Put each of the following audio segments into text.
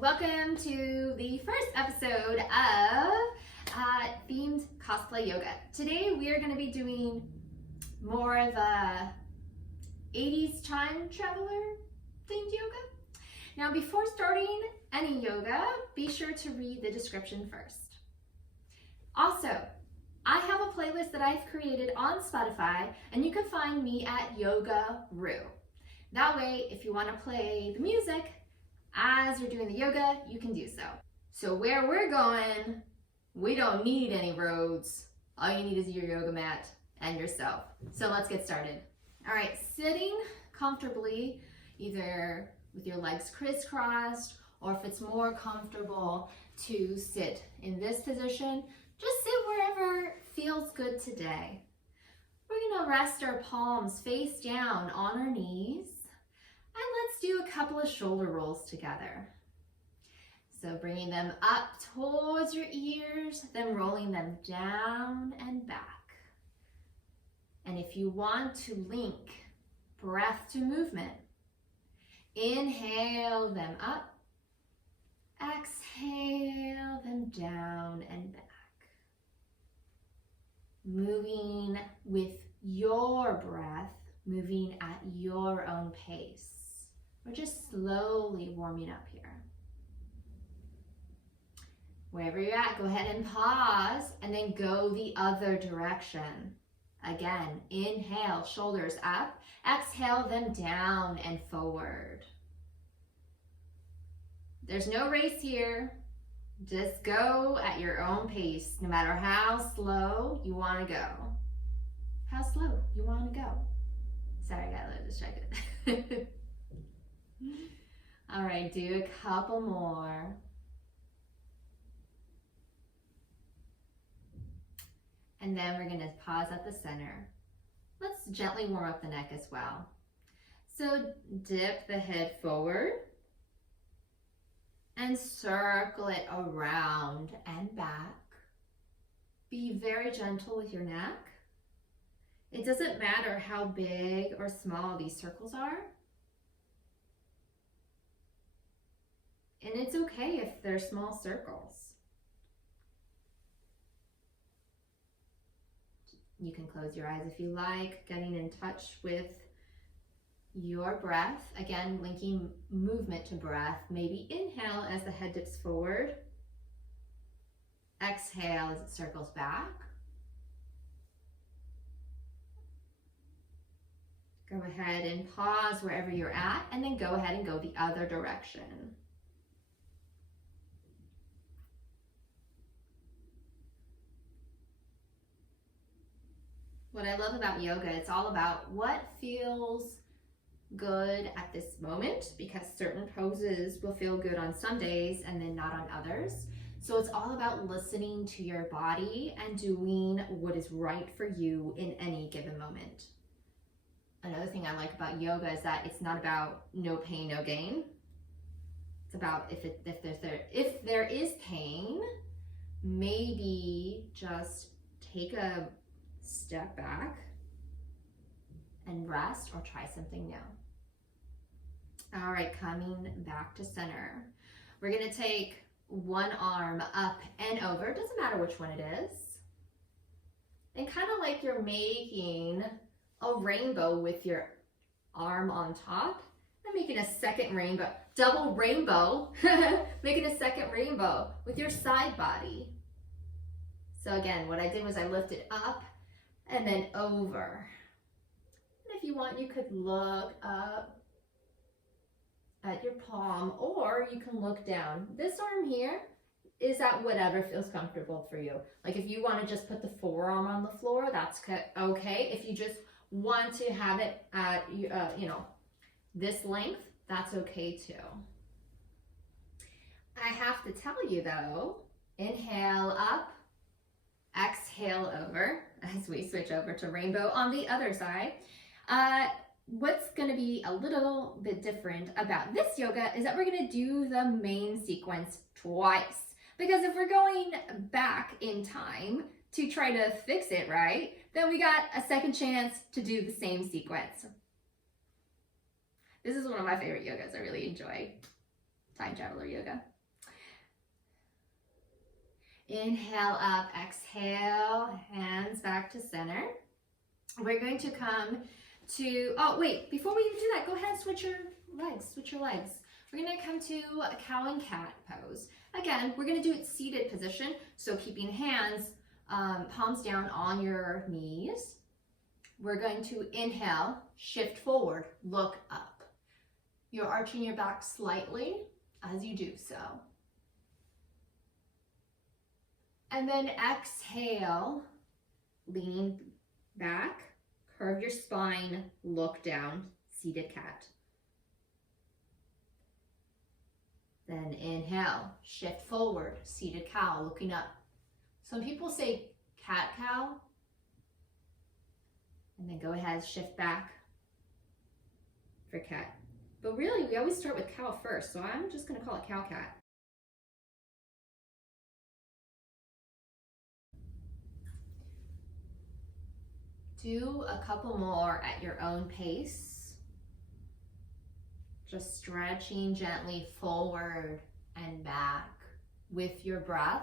Welcome to the first episode of themed cosplay yoga. Today we are going to be doing more of a 80's time traveler themed yoga. Now before starting any yoga, be sure to read the description first. Also, I have a playlist that I've created on Spotify, and you can find me at Yoga Roo. That way, if you want to play the music as you're doing the yoga, you can do so. So where we're going, we don't need any roads. All you need is your yoga mat and yourself. So let's get started. All right, sitting comfortably, either with your legs crisscrossed, or if it's more comfortable to sit in this position, just sit wherever feels good today. We're gonna rest our palms face down on our knees. And let's do a couple of shoulder rolls together. So bringing them up towards your ears, then rolling them down and back. And if you want to link breath to movement, inhale them up, exhale them down and back. Moving with your breath, moving at your own pace. We're just slowly warming up here. Wherever you're at, go ahead and pause and then go the other direction. Again, inhale, shoulders up, exhale them down and forward. There's no race here. Just go at your own pace, no matter how slow you want to go. How slow you want to go. Sorry, I got a little distracted. All right, do a couple more. And then we're gonna pause at the center. Let's gently warm up the neck as well. So dip the head forward and circle it around and back. Be very gentle with your neck. It doesn't matter how big or small these circles are. And it's okay if they're small circles. You can close your eyes if you like, getting in touch with your breath. Again, linking movement to breath. Maybe inhale as the head dips forward. Exhale as it circles back. Go ahead and pause wherever you're at, and then go ahead and go the other direction. What I love about yoga, it's all about what feels good at this moment, because certain poses will feel good on some days and then not on others. So it's all about listening to your body and doing what is right for you in any given moment. Another thing I like about yoga is that it's not about no pain, no gain. It's about if there is pain, maybe just take a step back and rest or try something new. All right, coming back to center. We're gonna take one arm up and over, it doesn't matter which one it is. And kind of like you're making a rainbow with your arm on top. I'm making a second rainbow, double rainbow, making a second rainbow with your side body. So again, what I did was I lifted up and then over. And if you want, you could look up at your palm, or you can look down. This arm here is at whatever feels comfortable for you. Like if you want to just put the forearm on the floor, that's okay. If you just want to have it at this length, that's okay too. I have to tell you though, inhale up, exhale over as we switch over to rainbow on the other side. What's going to be a little bit different about this yoga is that we're going to do the main sequence twice. Because if we're going back in time to try to fix it right, then we got a second chance to do the same sequence. This is one of my favorite yogas. I really enjoy. Time traveler yoga. Inhale up, exhale, hands back to center. We're going to come to, oh wait, before we even do that, go ahead and switch your legs. We're gonna come to a cow and cat pose. Again, we're gonna do it seated position, so keeping hands, palms down on your knees. We're going to inhale, shift forward, look up. You're arching your back slightly as you do so. And then exhale, lean back, curve your spine, look down, seated cat. Then inhale, shift forward, seated cow, looking up. Some people say cat cow, and then go ahead, shift back for cat. But really, we always start with cow first, so I'm just gonna call it cow cat. Do a couple more at your own pace. Just stretching gently forward and back with your breath.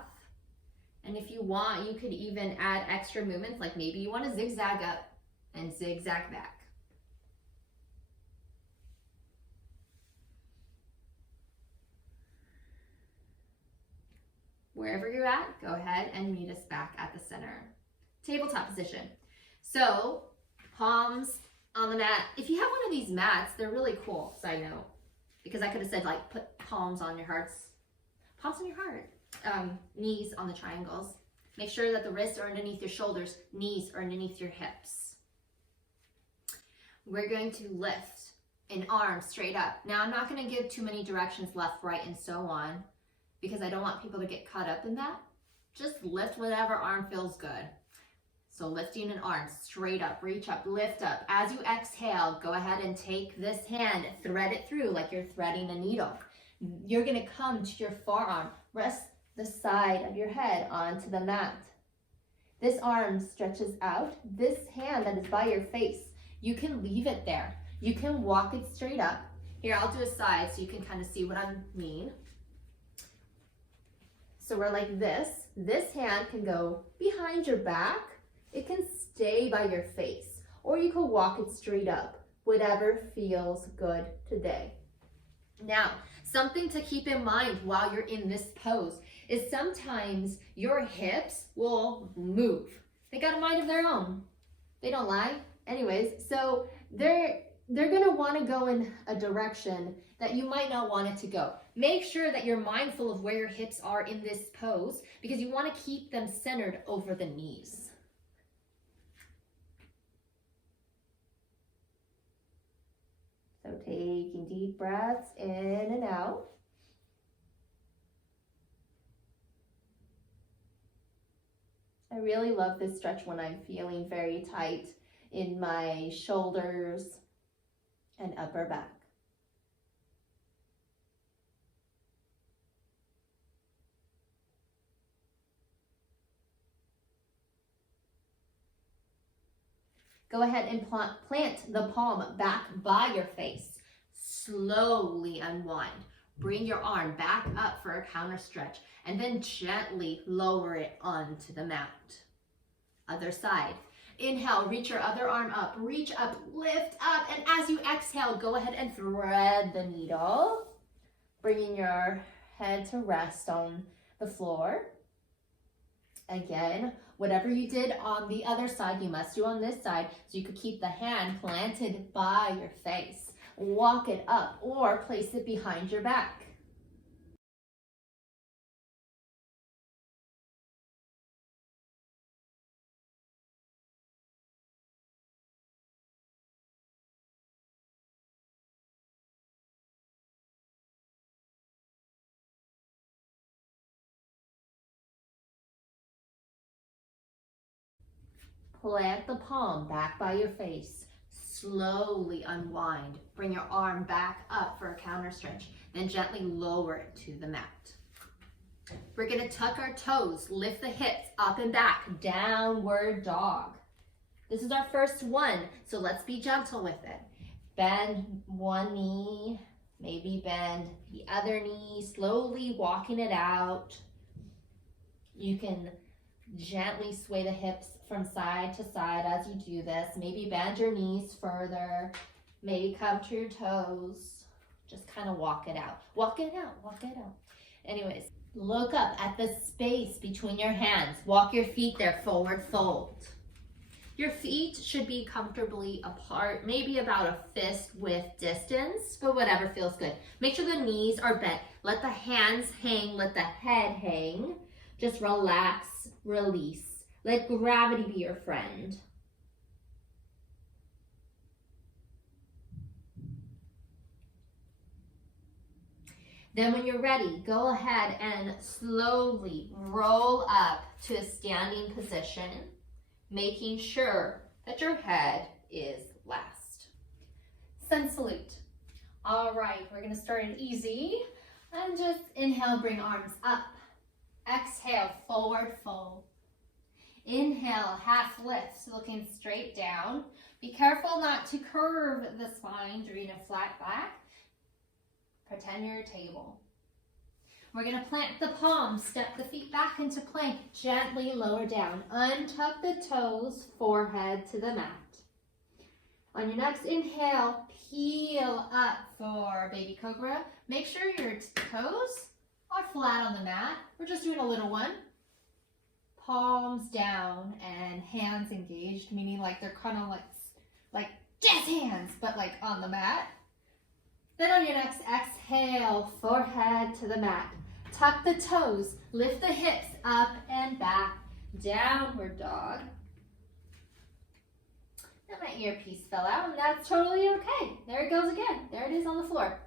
And if you want, you could even add extra movements, like maybe you want to zigzag up and zigzag back. Wherever you're at, go ahead and meet us back at the center. Tabletop position. So, palms on the mat. If you have one of these mats, they're really cool, side note. Because I could have said, like, put palms on your hearts. Palms on your heart. Knees on the triangles. Make sure that the wrists are underneath your shoulders. Knees are underneath your hips. We're going to lift an arm straight up. Now, I'm not going to give too many directions, left, right, and so on, because I don't want people to get caught up in that. Just lift whatever arm feels good. So lifting an arm straight up, reach up, lift up. As you exhale, go ahead and take this hand, thread it through like you're threading a needle. You're gonna come to your forearm, rest the side of your head onto the mat. This arm stretches out. This hand that is by your face, you can leave it there. You can walk it straight up. Here, I'll do a side so you can kind of see what I mean. So we're like this. This hand can go behind your back. It can stay by your face, or you can walk it straight up, whatever feels good today. Now, something to keep in mind while you're in this pose is sometimes your hips will move. They got a mind of their own. They don't lie. Anyways, so they're gonna wanna go in a direction that you might not want it to go. Make sure that you're mindful of where your hips are in this pose, because you wanna keep them centered over the knees. So taking deep breaths in and out. I really love this stretch when I'm feeling very tight in my shoulders and upper back. Go ahead and plant the palm back by your face. Slowly unwind. Bring your arm back up for a counter stretch, and then gently lower it onto the mat. Other side. Inhale, reach your other arm up. Reach up, lift up, and as you exhale, go ahead and thread the needle. Bringing your head to rest on the floor. Again, whatever you did on the other side, you must do on this side, so you could keep the hand planted by your face. Walk it up or place it behind your back. Plant the palm back by your face. Slowly unwind. Bring your arm back up for a counter stretch. Then gently lower it to the mat. We're going to tuck our toes, lift the hips up and back, downward dog. This is our first one, so let's be gentle with it. Bend one knee, Maybe bend the other knee, slowly walking it out. You can gently sway the hips from side to side as you do this. Maybe bend your knees further. Maybe come to your toes. Just kind of walk it out. Walk it out, walk it out. Anyways, look up at the space between your hands. Walk your feet there, forward fold. Your feet should be comfortably apart, maybe about a fist width distance, but whatever feels good. Make sure the knees are bent. Let the hands hang, let the head hang. Just relax, release. Let gravity be your friend. Then when you're ready, go ahead and slowly roll up to a standing position, making sure that your head is last. Sun salute. All right, we're gonna start it easy. And just inhale, bring arms up. Exhale, forward fold. Inhale, half lift, looking straight down. Be careful not to curve the spine during a flat back. Pretend you're a table. We're gonna plant the palms, step the feet back into plank, gently lower down. Untuck the toes, forehead to the mat. On your next inhale, peel up for baby cobra. Make sure your toes are flat on the mat. We're just doing a little one. Palms down and hands engaged, meaning like they're kind of like jazz hands, but like on the mat. Then on your next exhale, forehead to the mat. Tuck the toes, lift the hips up and back, downward dog. And my earpiece fell out, and that's totally okay. There it goes again. There it is on the floor.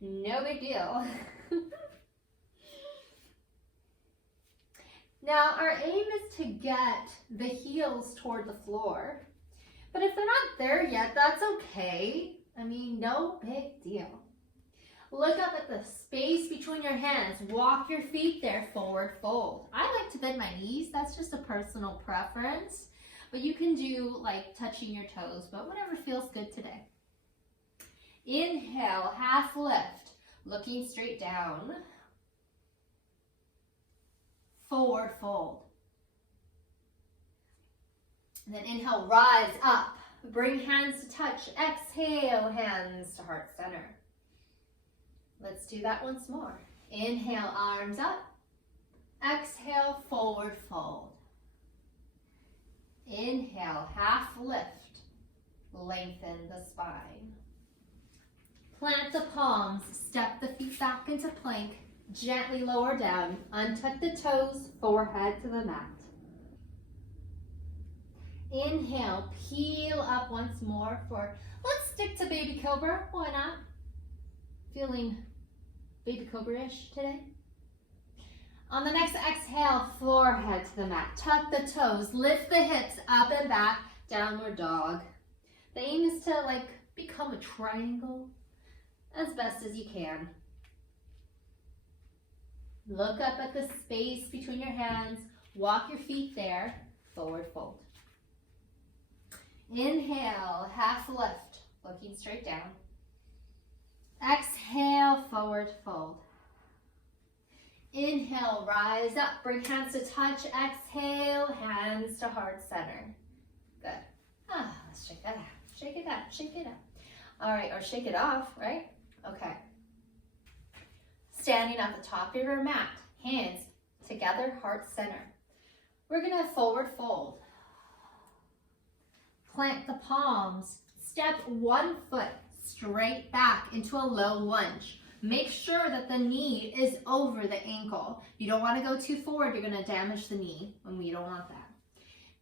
No big deal. Now, our aim is to get the heels toward the floor. But if they're not there yet, that's okay. I mean, no big deal. Look up at the space between your hands. Walk your feet there, forward fold. I like to bend my knees. That's just a personal preference. But you can do like touching your toes, but whatever feels good today. Inhale, half lift, looking straight down. Forward fold. And then inhale, rise up. Bring hands to touch. Exhale, hands to heart center. Let's do that once more. Inhale, arms up. Exhale, forward fold. Inhale, half lift. Lengthen the spine. Plant the palms. Step the feet back into plank. Gently lower down. Untuck the toes, forehead to the mat. Inhale, peel up once more for, let's stick to baby cobra. Why not? Feeling baby cobra-ish today? On the next exhale, forehead to the mat. Tuck the toes, lift the hips up and back, downward dog. The aim is to like become a triangle as best as you can. Look up at the space between your hands. Walk your feet there. Forward fold. Inhale, half lift, looking straight down. Exhale, forward fold. Inhale, rise up. Bring hands to touch. Exhale, hands to heart center. Good. Let's shake that out. Shake it out. Shake it out. All right, or shake it off, right? Okay. Standing at the top of your mat, hands together, heart center. We're gonna forward fold. Plant the palms. Step one foot straight back into a low lunge. Make sure that the knee is over the ankle. You don't want to go too forward. You're going to damage the knee, and we don't want that.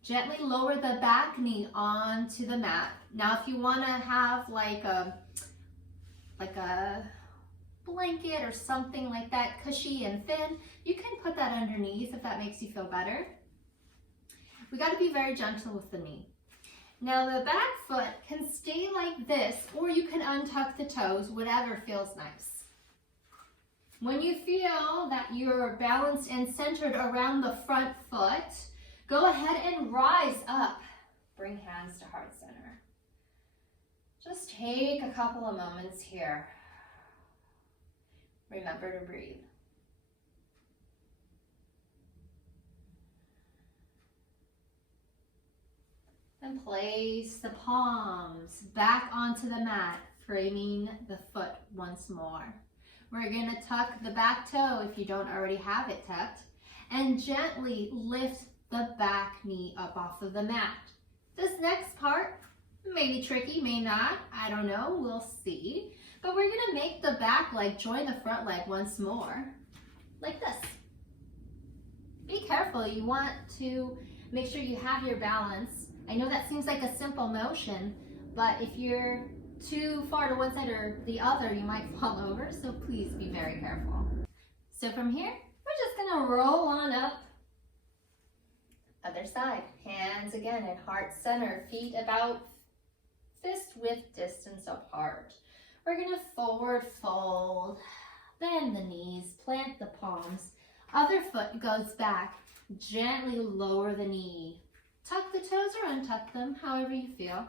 Gently lower the back knee onto the mat. Now, if you want to have like a blanket or something like that, cushy and thin, you can put that underneath if that makes you feel better. We got to be very gentle with the knee. Now the back foot can stay like this, or you can untuck the toes, whatever feels nice. When you feel that you're balanced and centered around the front foot, go ahead and rise up. Bring hands to heart center. Just take a couple of moments here. Remember to breathe. And place the palms back onto the mat, framing the foot once more. We're going to tuck the back toe if you don't already have it tucked, and gently lift the back knee up off of the mat. This next part may be tricky, may not, I don't know, we'll see. But we're going to make the back leg join the front leg once more, like this. Be careful, you want to make sure you have your balance. I know that seems like a simple motion, but if you're too far to one side or the other, you might fall over, so please be very careful. So from here, we're just gonna roll on up. Other side, hands again at heart center, feet about fist width distance apart. We're gonna forward fold, bend the knees, plant the palms. Other foot goes back, gently lower the knee. Tuck the toes or untuck them, however you feel.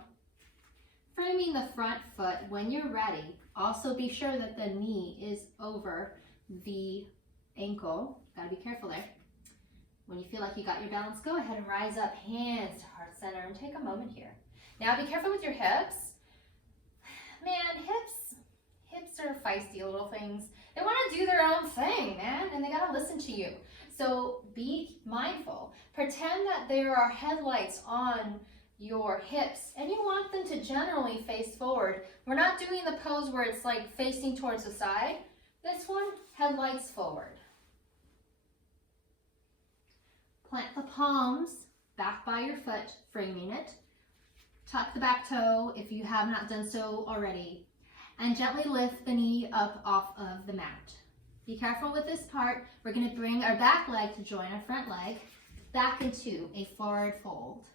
Framing the front foot when you're ready. Also be sure that the knee is over the ankle. Gotta be careful there. When you feel like you got your balance, go ahead and rise up, hands to heart center, and take a moment here. Now be careful with your hips. Man, hips are feisty little things. They want to do their own thing, man, and they gotta listen to you. So be mindful. Pretend that there are headlights on your hips and you want them to generally face forward. We're not doing the pose where it's like facing towards the side. This one, headlights forward. Plant the palms back by your foot, framing it. Tuck the back toe if you have not done so already. And gently lift the knee up off of the mat. Be careful with this part. We're going to bring our back leg to join our front leg back into a forward fold.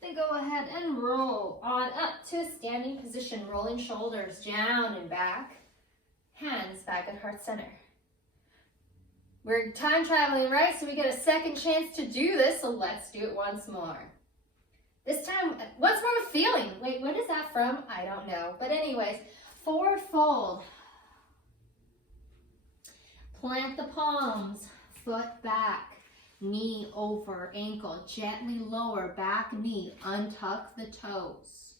Then go ahead and roll on up to a standing position, rolling shoulders down and back, hands back at heart center. We're time traveling, right? So we get a second chance to do this, so let's do it once more. This time, once more feeling. Wait, what is that from? I don't know. But anyways, forward fold. Plant the palms, foot back, knee over ankle, gently lower back knee, untuck the toes.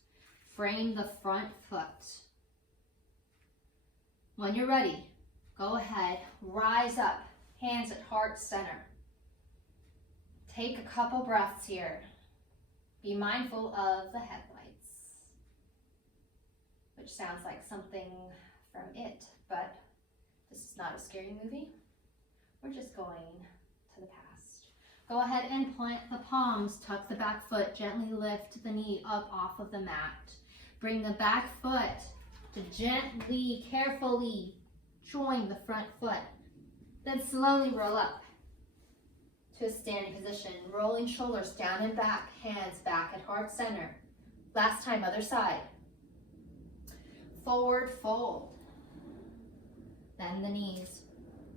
Frame the front foot. When you're ready, go ahead, rise up, hands at heart center. Take a couple breaths here. Be mindful of the headlights, which sounds like something from It, but this is not a scary movie. We're just going to the past. Go ahead and plant the palms, tuck the back foot, gently lift the knee up off of the mat. Bring the back foot to gently, carefully join the front foot. Then slowly roll up to a standing position, rolling shoulders down and back, hands back at heart center. Last time, other side. Forward fold. Bend the knees.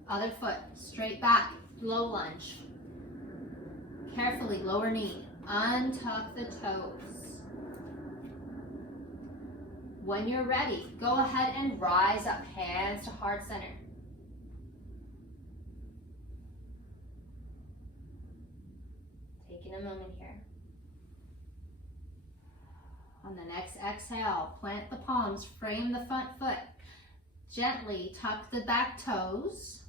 Other foot, straight back, low lunge. Carefully lower knee. Untuck the toes. When you're ready, go ahead and rise up, hands to heart center. Taking a moment here. On the next exhale, plant the palms, frame the front foot. Gently tuck the back toes.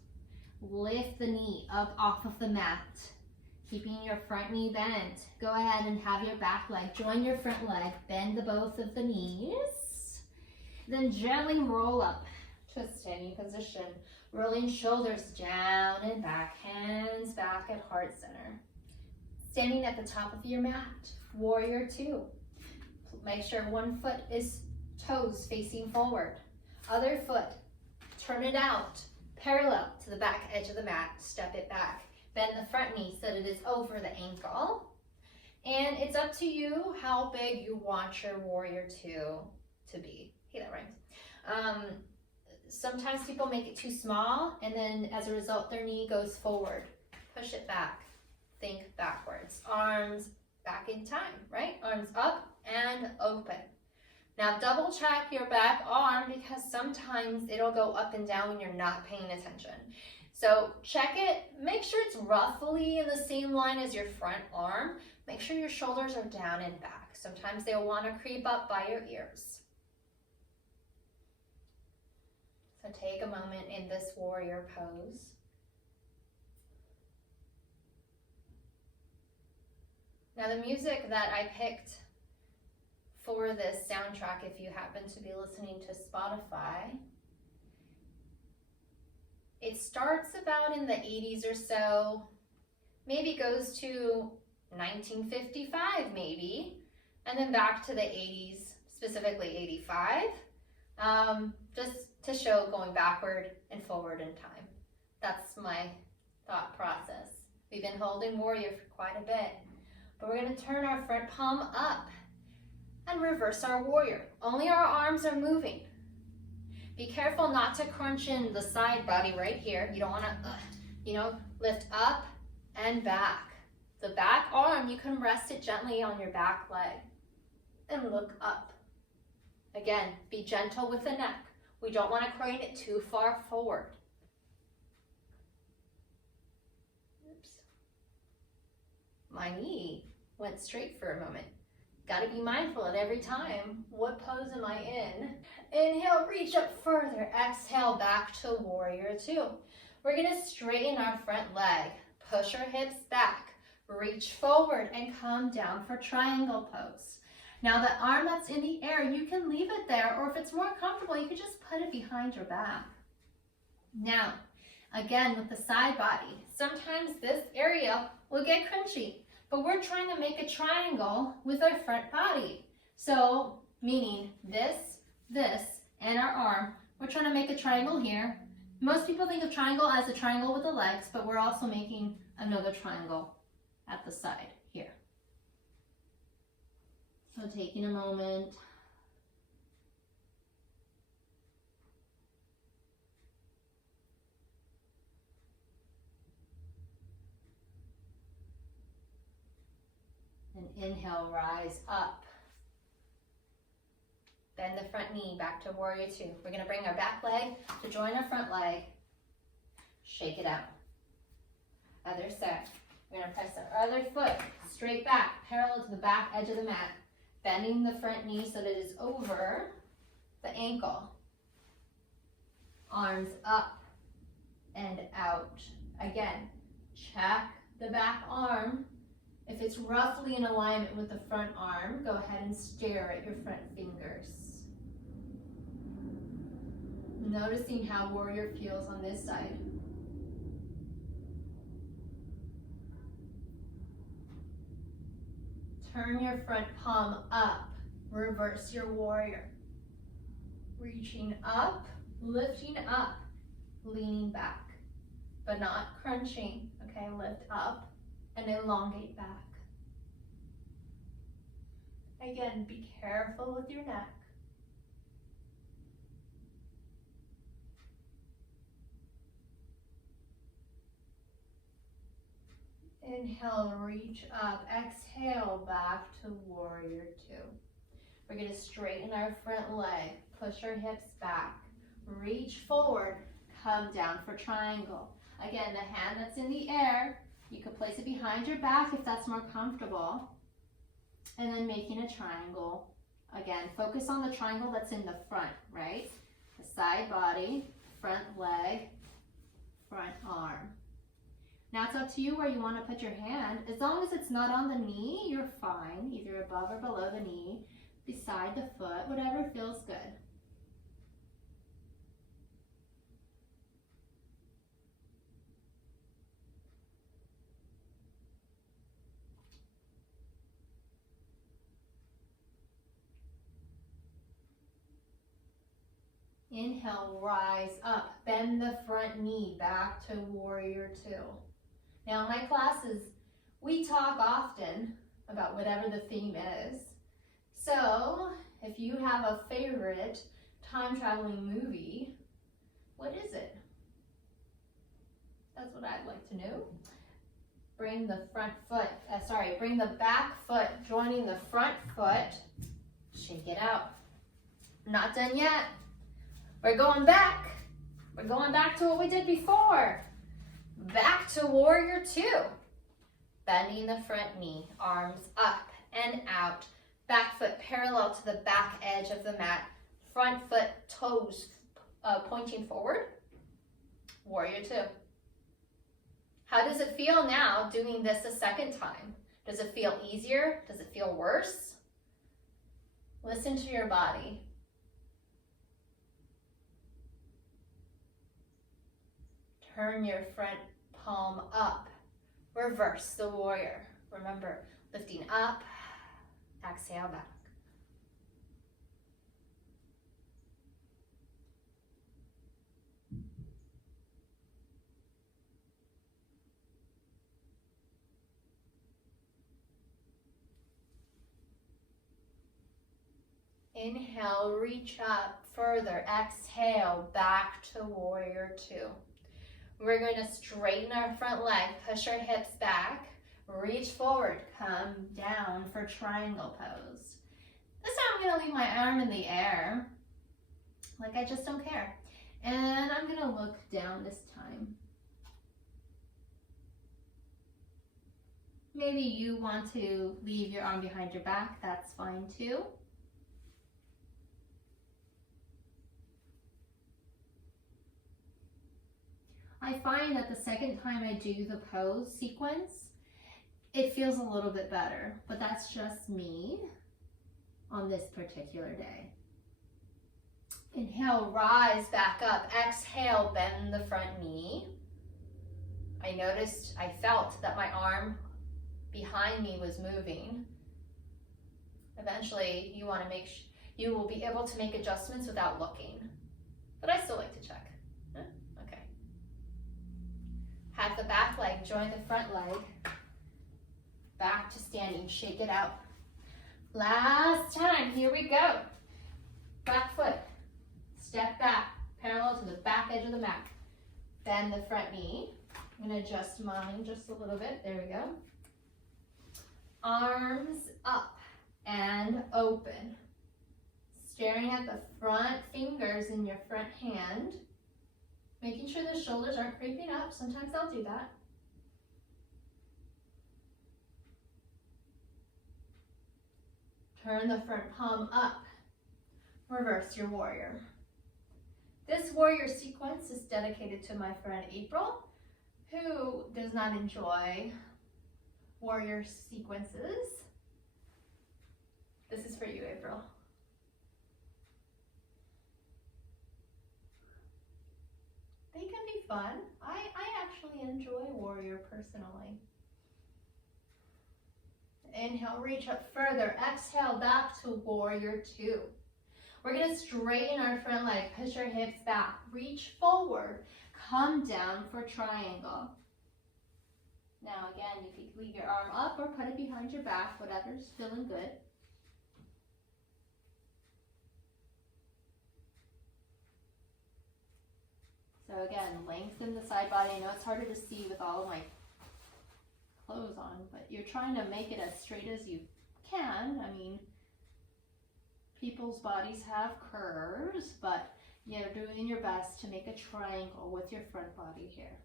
Lift the knee up off of the mat. Keeping your front knee bent. Go ahead and have your back leg join your front leg. Bend the both of the knees. Then gently roll up to a standing position. Rolling shoulders down and back. Hands back at heart center. Standing at the top of your mat. Warrior two. Make sure one foot is toes facing forward. Other foot, turn it out, parallel to the back edge of the mat, step it back. Bend the front knee so that it is over the ankle. And it's up to you how big you want your warrior two to be. Hey, that rhymes. Sometimes people make it too small, and then as a result, their knee goes forward. Push it back, think backwards. Arms back in time, right? Arms up and open. Now double check your back arm because sometimes it'll go up and down when you're not paying attention. So check it, make sure it's roughly in the same line as your front arm. Make sure your shoulders are down and back. Sometimes they'll want to creep up by your ears. So take a moment in this warrior pose. Now the music that I picked for this soundtrack, if you happen to be listening to Spotify, it starts about in the 80s or so, maybe goes to 1955 maybe, and then back to the 80s, specifically 85, just to show going backward and forward in time. That's my thought process. We've been holding warrior for quite a bit, but we're going to turn our front palm up and reverse our warrior. Only our arms are moving. Be careful not to crunch in the side body right here. You don't want to, lift up and back. The back arm, you can rest it gently on your back leg and look up. Again, be gentle with the neck. We don't want to crane it too far forward. Oops. My knee went straight for a moment. Got to be mindful at every time. What pose am I in? Inhale, reach up further. Exhale, back to warrior two. We're going to straighten our front leg. Push our hips back. Reach forward and come down for triangle pose. Now the arm that's in the air, you can leave it there, or if it's more comfortable, you can just put it behind your back. Now, again with the side body, sometimes this area will get crunchy. But we're trying to make a triangle with our front body. So, meaning this, and our arm. We're trying to make a triangle here. Most people think of triangle as a triangle with the legs, but we're also making another triangle at the side here. So taking a moment. And inhale, rise up. Bend the front knee back to warrior two. We're going to bring our back leg to join our front leg. Shake it out. Other side. We're going to press our other foot straight back, parallel to the back edge of the mat. Bending the front knee so that it is over the ankle. Arms up and out. Again, check the back arm. If it's roughly in alignment with the front arm, go ahead and stare at your front fingers. Noticing how warrior feels on this side. Turn your front palm up. Reverse your warrior. Reaching up, lifting up, leaning back, but not crunching. Okay, lift up and elongate back. Again, be careful with your neck. Inhale, reach up. Exhale, back to warrior two. We're going to straighten our front leg. Push our hips back. Reach forward. Come down for triangle. Again, the hand that's in the air, you can place it behind your back if that's more comfortable. And then making a triangle. Again, focus on the triangle that's in the front, right? The side body, front leg, front arm. Now it's up to you where you want to put your hand. As long as it's not on the knee, you're fine. Either above or below the knee, beside the foot, whatever feels good. Inhale, rise up. Bend the front knee back to warrior two. Now in my classes, we talk often about whatever the theme is. So if you have a favorite time traveling movie, what is it? That's what I'd like to know. Bring the bring the back foot joining the front foot. Shake it out. Not done yet. We're going back. We're going back to what we did before. Back to warrior two. Bending the front knee, arms up and out. Back foot parallel to the back edge of the mat. Front foot, toes pointing forward. Warrior two. How does it feel now doing this a second time? Does it feel easier? Does it feel worse? Listen to your body. Turn your front palm up. Reverse the warrior. Remember, lifting up, exhale back. Inhale, reach up further. Exhale, back to warrior two. We're going to straighten our front leg, push our hips back, reach forward, come down for triangle pose. This time I'm going to leave my arm in the air, like I just don't care. And I'm going to look down this time. Maybe you want to leave your arm behind your back, that's fine too. I find that the second time I do the pose sequence, it feels a little bit better, but that's just me on this particular day. Inhale, rise back up. Exhale, bend the front knee. I felt that my arm behind me was moving. Eventually, you will be able to make adjustments without looking, but I still like to check. Okay. Have the back leg join the front leg. Back to standing, shake it out. Last time, here we go. Back foot, step back, parallel to the back edge of the mat. Bend the front knee. I'm gonna adjust mine just a little bit, there we go. Arms up and open. Staring at the front fingers in your front hand. Making sure the shoulders aren't creeping up. Sometimes I'll do that. Turn the front palm up. Reverse your warrior. This warrior sequence is dedicated to my friend April, who does not enjoy warrior sequences. This is for you, April. They can be fun. I actually enjoy warrior personally. Inhale, reach up further. Exhale, back to warrior two. We're gonna straighten our front leg, push our hips back, reach forward, come down for triangle. Now again, you can leave your arm up or put it behind your back, whatever's feeling good. So again, lengthen the side body. I know it's harder to see with all of my clothes on, but you're trying to make it as straight as you can. I mean, people's bodies have curves, but you're doing your best to make a triangle with your front body here.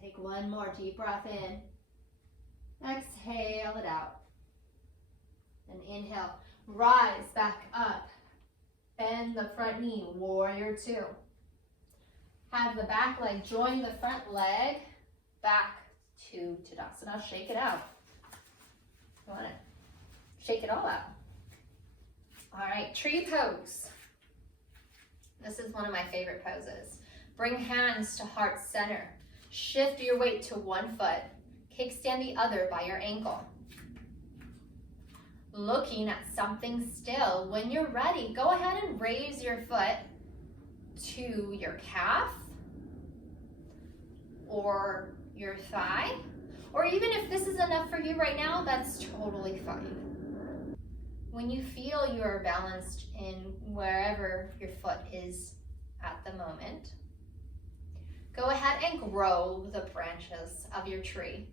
Take one more deep breath in. Exhale it out. And inhale, rise back up. Bend the front knee, warrior two. Have the back leg join the front leg, back to Tadasana. Shake it out. You want to shake it all out. All right, tree pose. This is one of my favorite poses. Bring hands to heart center. Shift your weight to one foot. Kickstand the other by your ankle. Looking at something still. When you're ready, go ahead and raise your foot to your calf or your thigh, or even if this is enough for you right now, that's totally fine. When you feel you are balanced in wherever your foot is at the moment, go ahead and grow the branches of your tree.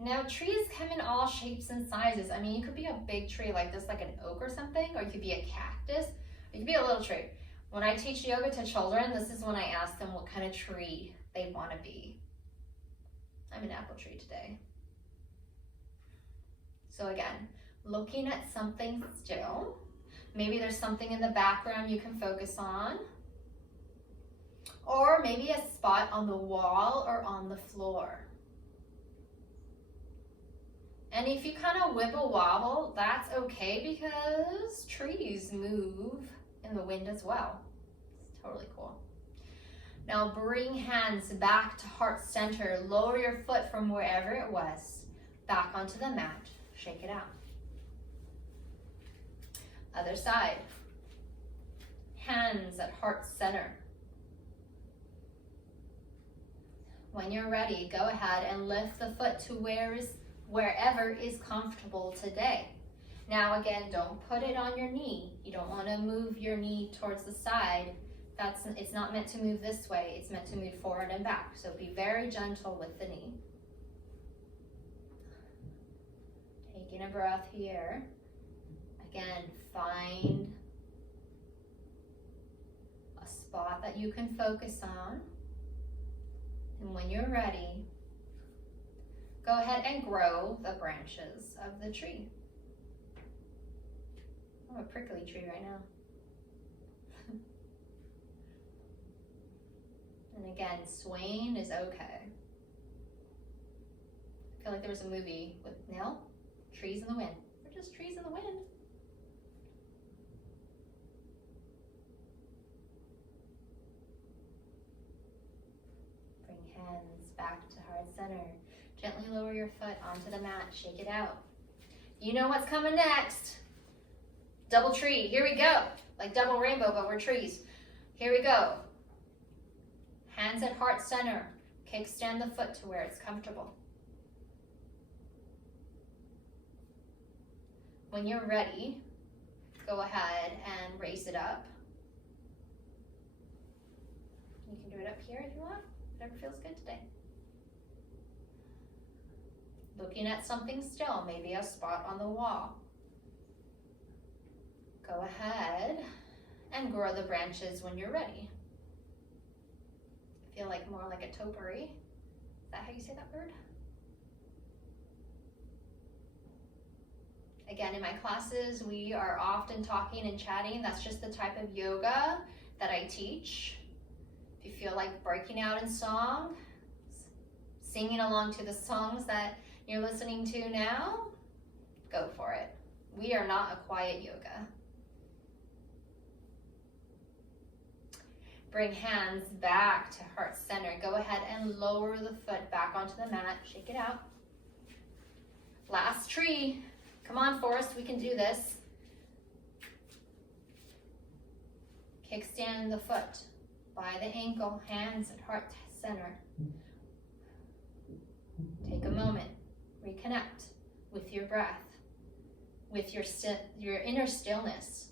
Now, trees come in all shapes and sizes. I mean, you could be a big tree like this, like an oak or something, or you could be a cactus, or you could be a little tree. When I teach yoga to children, this is when I ask them what kind of tree they want to be. I'm an apple tree today. So again, looking at something still. Maybe there's something in the background you can focus on. Or maybe a spot on the wall or on the floor. And if you kind of wibble wobble, that's okay because trees move in the wind as well. It's totally cool. Now bring hands back to heart center. Lower your foot from wherever it was. Back onto the mat. Shake it out. Other side. Hands at heart center. When you're ready, go ahead and lift the foot to wherever is comfortable today. Now again, don't put it on your knee. You don't want to move your knee towards the side. It's not meant to move this way. It's meant to move forward and back. So be very gentle with the knee. Taking a breath here. Again, find a spot that you can focus on. And when you're ready, go ahead and grow the branches of the tree. I'm a prickly tree right now. And again, swaying is okay. I feel like there was a movie with trees in the wind. We're just trees in the wind. Bring hands back to heart center. Gently lower your foot onto the mat. Shake it out. You know what's coming next. Double tree. Here we go. Like double rainbow, but we're trees. Here we go. Hands at heart center. Kickstand the foot to where it's comfortable. When you're ready, go ahead and raise it up. You can do it up here if you want. Whatever feels good today. Looking at something still, maybe a spot on the wall. Go ahead and grow the branches when you're ready. I feel like more like a topiary. Is that how you say that word? Again, in my classes, we are often talking and chatting. That's just the type of yoga that I teach. If you feel like breaking out in song, singing along to the songs that you're listening to now, go for it. We are not a quiet yoga. Bring hands back to heart center. Go ahead and lower the foot back onto the mat. Shake it out. Last tree. Come on, Forrest, we can do this. Kickstand the foot by the ankle, hands at heart center. Take a moment. Reconnect with your breath, with your inner stillness.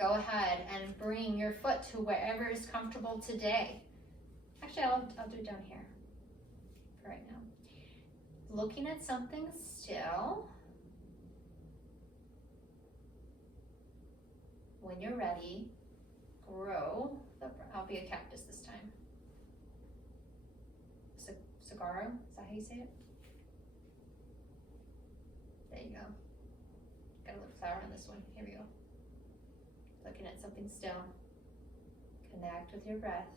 Go ahead and bring your foot to wherever is comfortable today. Actually, I'll do it down here for right now. Looking at something still. When you're ready, grow I'll be a cactus this time. Saguaro, is that how you say it? There you go. Got a little flower on this one. Here we go. Looking at something still. Connect with your breath.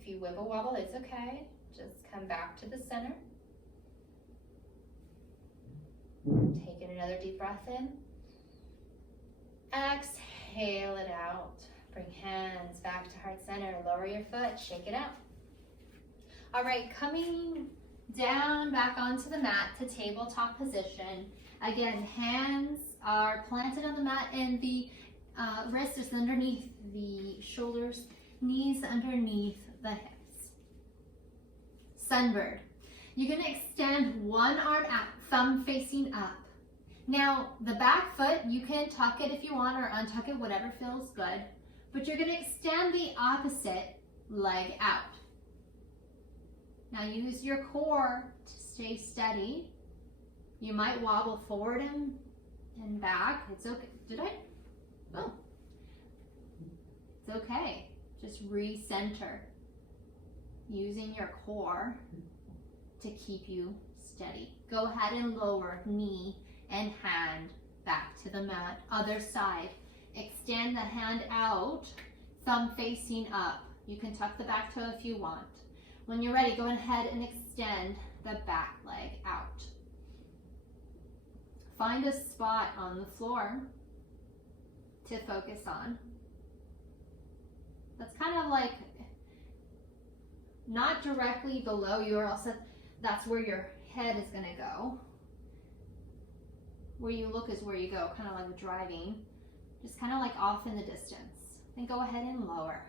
If you wibble wobble, it's okay. Just come back to the center. Taking another deep breath in. Exhale it out. Bring hands back to heart center. Lower your foot. Shake it out. All right, coming down back onto the mat to tabletop position. Again, hands are planted on the mat and the wrist is underneath the shoulders, knees underneath the hips. Sunbird. You're going to extend one arm out, thumb facing up. Now, the back foot, you can tuck it if you want or untuck it, whatever feels good. But you're going to extend the opposite leg out. Now use your core to stay steady. You might wobble forward and back. It's okay. Did I? Oh. It's okay. Just recenter. Using your core to keep you steady. Go ahead and lower knee and hand back to the mat. Other side. Extend the hand out, thumb facing up. You can tuck the back toe if you want. When you're ready, go ahead and extend the back leg out. Find a spot on the floor to focus on. That's kind of like not directly below you, or else that's where your head is going to go. Where you look is where you go, kind of like driving. Just kind of like off in the distance. Then go ahead and lower.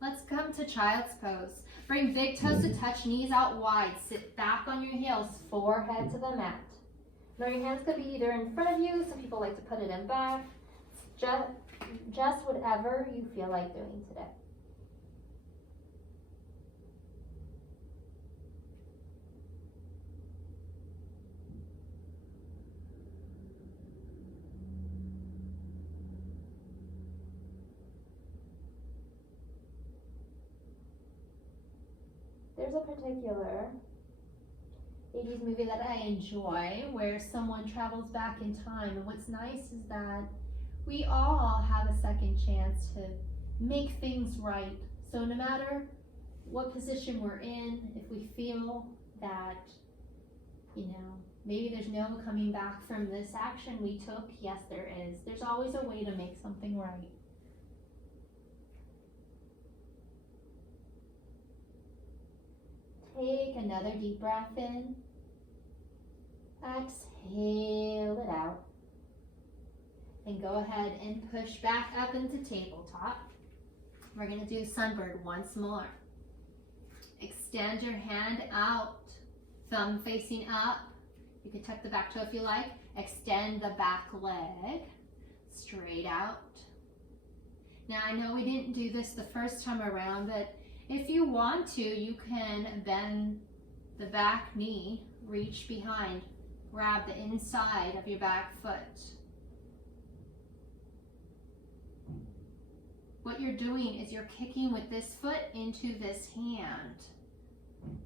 Let's come to child's pose. Bring big toes to touch, knees out wide. Sit back on your heels, forehead to the mat. Now your hands could be either in front of you. Some people like to put it in back. Just whatever you feel like doing today. There's a particular 80s movie that I enjoy where someone travels back in time, and what's nice is that we all have a second chance to make things right. So no matter what position we're in, if we feel that, maybe there's no coming back from this action we took, yes there is. There's always a way to make something right. Take another deep breath in. Exhale it out. And go ahead and push back up into tabletop. We're going to do sunbird once more. Extend your hand out, thumb facing up. You can tuck the back toe if you like. Extend the back leg straight out. Now I know we didn't do this the first time around, but if you want to, you can bend the back knee, reach behind, grab the inside of your back foot. What you're doing is you're kicking with this foot into this hand,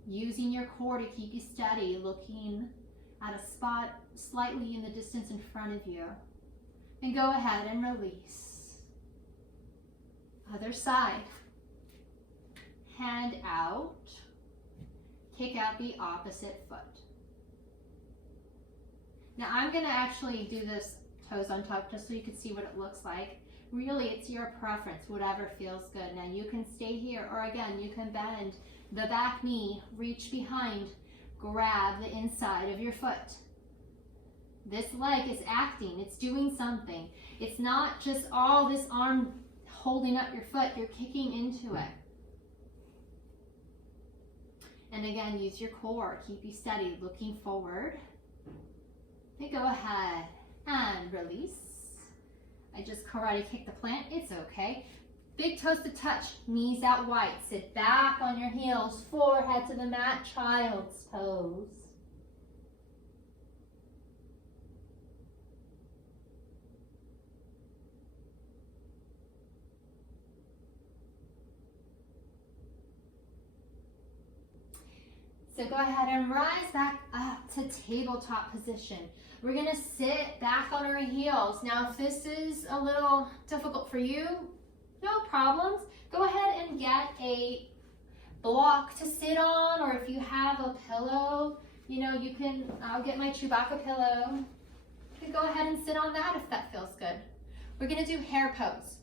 using your core to keep you steady, looking at a spot slightly in the distance in front of you. And go ahead and release. Other side. Hand out, kick out the opposite foot. Now I'm going to actually do this toes on top just so you can see what it looks like. Really, it's your preference, whatever feels good. Now you can stay here, or again, you can bend the back knee, reach behind, grab the inside of your foot. This leg is acting, it's doing something. It's not just all this arm holding up your foot, you're kicking into it. And again, use your core, keep you steady, looking forward. Then go ahead and release. I just karate kicked the plant, it's okay. Big toes to touch, knees out wide. Sit back on your heels, forehead to the mat, child's pose. So go ahead and rise back up to tabletop position. We're gonna sit back on our heels. Now if this is a little difficult for you, no problems. Go ahead and get a block to sit on, or if you have a pillow, you can, I'll get my Chewbacca pillow. You can go ahead and sit on that if that feels good. We're gonna do hare pose.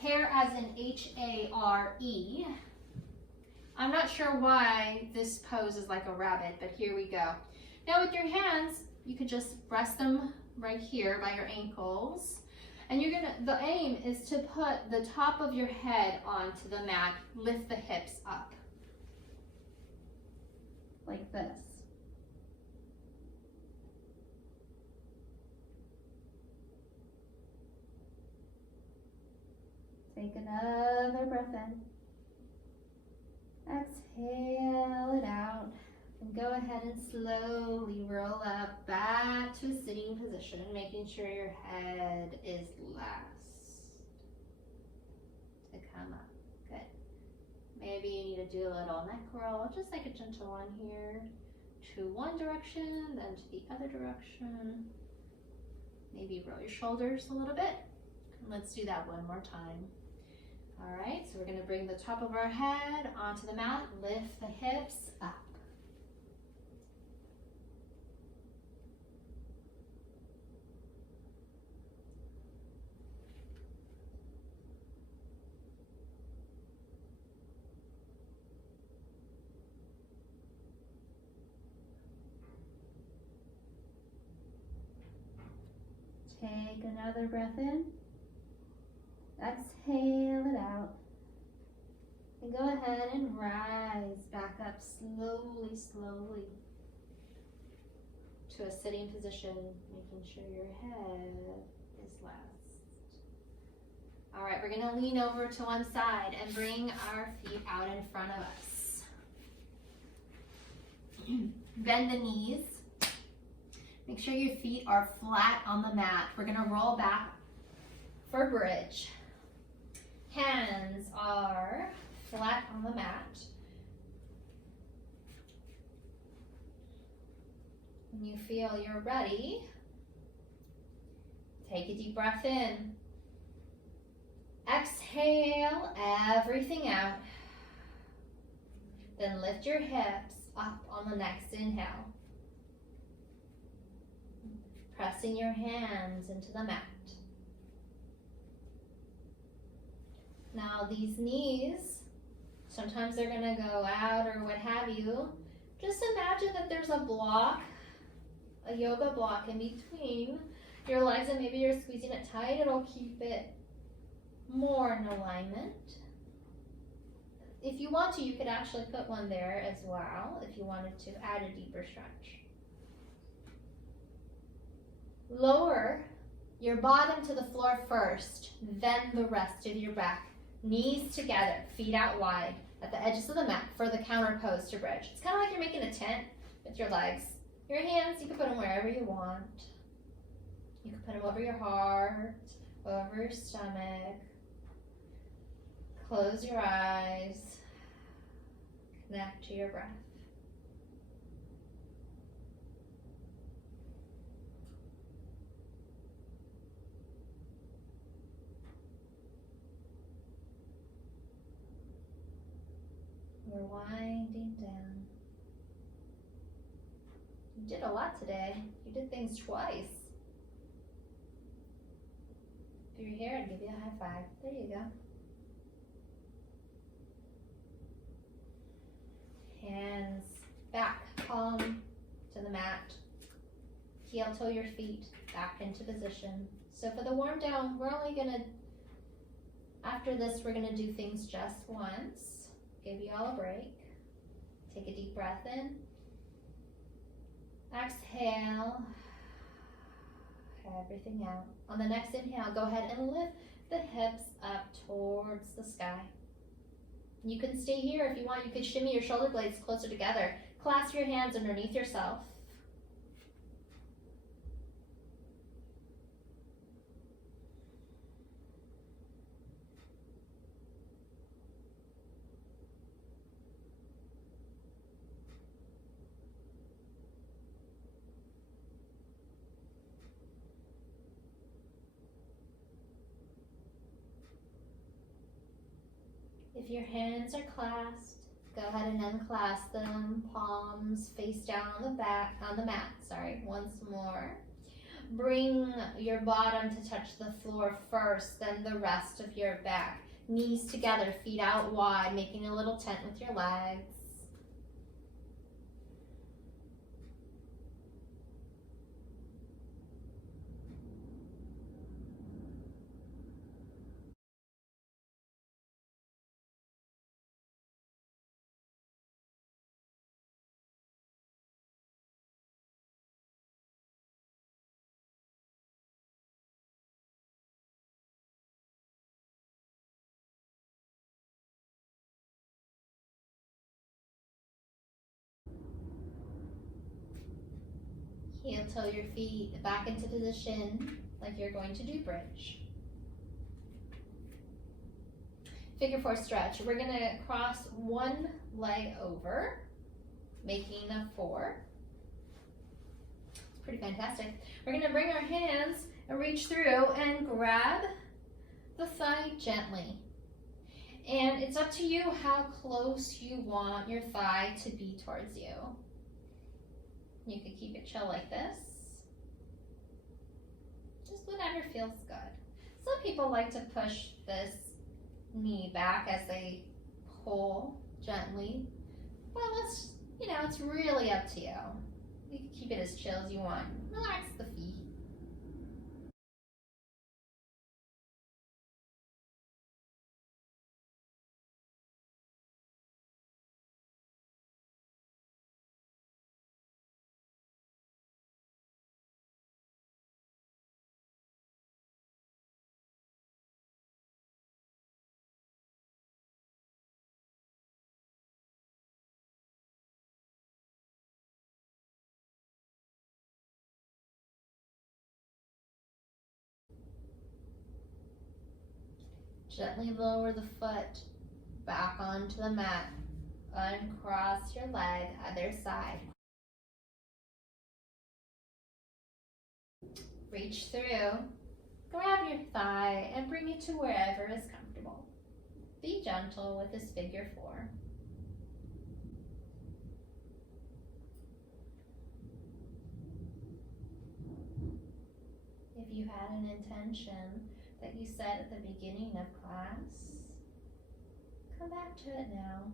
Hare as in H-A-R-E. I'm not sure why this pose is like a rabbit, but here we go. Now with your hands, you can just rest them right here by your ankles. And the aim is to put the top of your head onto the mat, lift the hips up. Like this. Take another breath in. Exhale. exhale it out. And go ahead and slowly roll up back to a sitting position, making sure your head is last to come up. Good. Maybe you need to do a little neck roll, just like a gentle one here, to one direction, then to the other direction. Maybe roll your shoulders a little bit. And let's do that one more time. All right, so we're going to bring the top of our head onto the mat, lift the hips up. Take another breath in. Exhale it out. And go ahead and rise back up slowly, slowly to a sitting position, making sure your head is last. All right, we're gonna lean over to one side and bring our feet out in front of us. Bend the knees. Make sure your feet are flat on the mat. We're gonna roll back for bridge. Hands are flat on the mat. When you feel you're ready, take a deep breath in. Exhale everything out. Then lift your hips up on the next inhale. Pressing your hands into the mat. Now these knees, sometimes they're gonna go out or what have you. Just imagine that there's a block, a yoga block in between your legs, and maybe you're squeezing it tight. It'll keep it more in alignment. If you want to, you could actually put one there as well if you wanted to add a deeper stretch. Lower your bottom to the floor first, then the rest of your back. Knees together, feet out wide at the edges of the mat for the counter pose to bridge. It's kind of like you're making a tent with your legs. Your hands, you can put them wherever you want. You can put them over your heart, over your stomach. Close your eyes. Connect to your breath. We're winding down. You did a lot today. You did things twice. If you're here, I'd give you a high five. There you go. Hands back, palm to the mat. Heel toe your feet back into position. So for the warm down, we're only gonna, after this, we're gonna do things just once. Give you all a break. Take a deep breath in. Exhale everything out. On the next inhale, go ahead and lift the hips up towards the sky. You can stay here if you want. You can shimmy your shoulder blades closer together. Clasp your hands underneath yourself. If your hands are clasped, go ahead and unclasp them, palms face down on the mat, once more. Bring your bottom to touch the floor first, then the rest of your back. Knees together, feet out wide, making a little tent with your legs. heel-toe your feet back into position like you're going to do bridge. Figure 4 stretch. We're going to cross one leg over, making a 4. It's pretty fantastic. We're going to bring our hands and reach through and grab the thigh gently. And it's up to you how close you want your thigh to be towards you. You can keep it chill like this. Just whatever feels good. Some people like to push this knee back as they pull gently. Well, it's really up to you. You can keep it as chill as you want. Relax the feet. Gently lower the foot back onto the mat. Uncross your leg, other side. Reach through, grab your thigh, and bring it to wherever is comfortable. Be gentle with this figure 4. If you had an intention that you set at the beginning of class, come back to it now.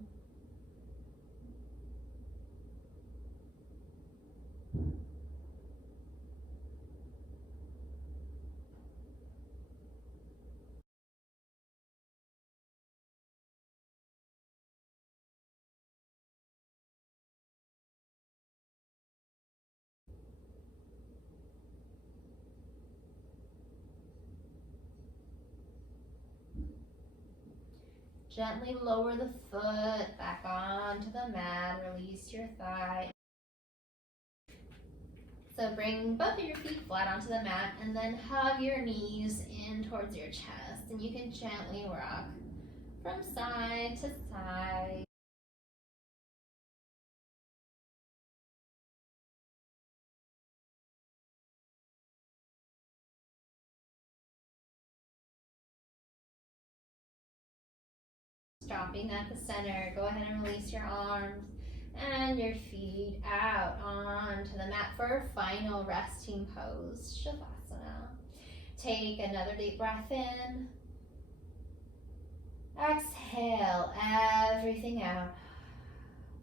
Gently lower the foot back onto the mat, release your thigh. So bring both of your feet flat onto the mat and then hug your knees in towards your chest. And you can gently rock from side to side. Stopping at the center, go ahead and release your arms and your feet out onto the mat for a final resting pose, Shavasana. Take another deep breath in. Exhale everything out,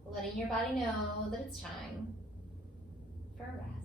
letting your body know that it's time for rest.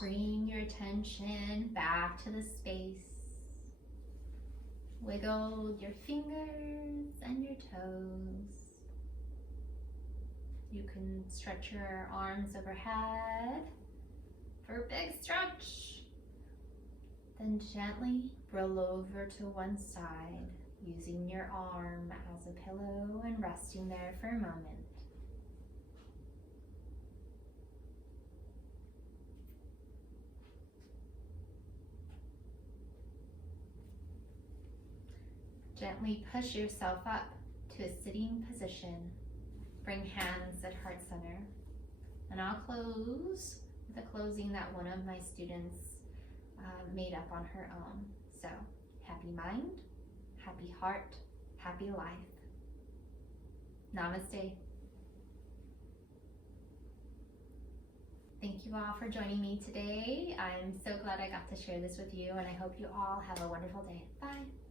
Bring your attention back to the space. Wiggle your fingers and your toes. You can stretch your arms overhead for a big stretch. Then gently roll over to one side, using your arm as a pillow and resting there for a moment. Gently push yourself up to a sitting position. Bring hands at heart center. And I'll close with a closing that one of my students made up on her own. So, happy mind, happy heart, happy life. Namaste. Thank you all for joining me today. I'm so glad I got to share this with you, and I hope you all have a wonderful day. Bye.